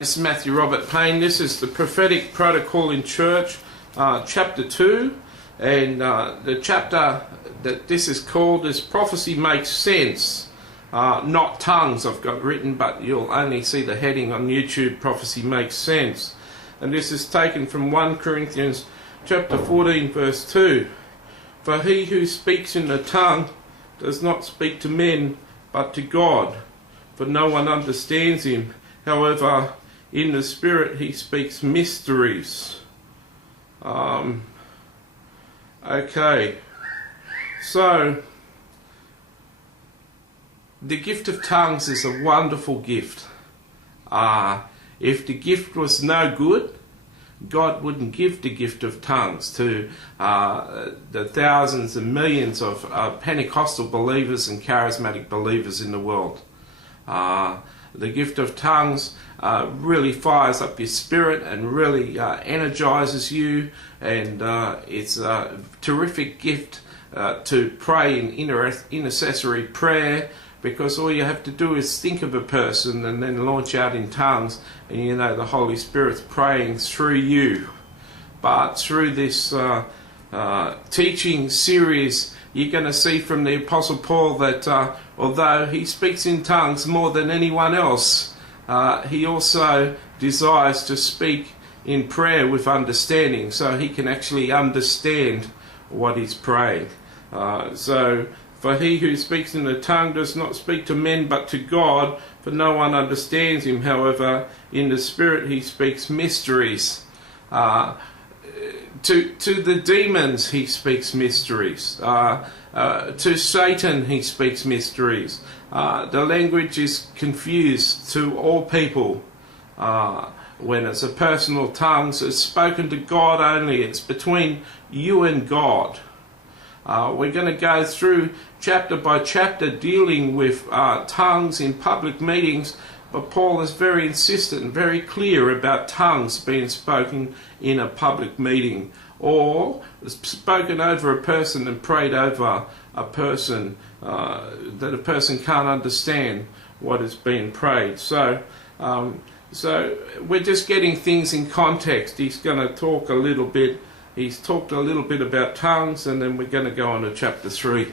This is Matthew Robert Payne. This is the prophetic protocol in church, chapter 2, and the chapter that this is called is Prophecy Makes Sense, not tongues I've got written, but you'll only see the heading on YouTube, Prophecy Makes Sense. And this is taken from 1 Corinthians chapter 14 verse 2. For he who speaks in a tongue does not speak to men but to God, for no one understands him. However, in the Spirit he speaks mysteries. Okay, so the gift of tongues is a wonderful gift. If the gift was no good, God wouldn't give the gift of tongues to the thousands and millions of Pentecostal believers and charismatic believers in the world. The gift of tongues really fires up your spirit and really energizes you, and it's a terrific gift to pray in intercessory prayer, because all you have to do is think of a person and then launch out in tongues, and you know the Holy Spirit's praying through you. But through this teaching series, you're going to see from the Apostle Paul that although he speaks in tongues more than anyone else, he also desires to speak in prayer with understanding, so he can actually understand what he's praying. So, for he who speaks in a tongue does not speak to men but to God, for no one understands him. However, in the Spirit he speaks mysteries. To the demons he speaks mysteries. To Satan he speaks mysteries. The language is confused to all people. When it's a personal tongue, so it's spoken to God only. It's between you and God. We're going to go through chapter by chapter dealing with tongues in public meetings, but Paul is very insistent and very clear about tongues being spoken in a public meeting, or spoken over a person and prayed over a person, that a person can't understand what is being prayed. So we're just getting things in context. He's going to talk a little bit. He's talked a little bit about tongues, and then we're going to go on to chapter 3.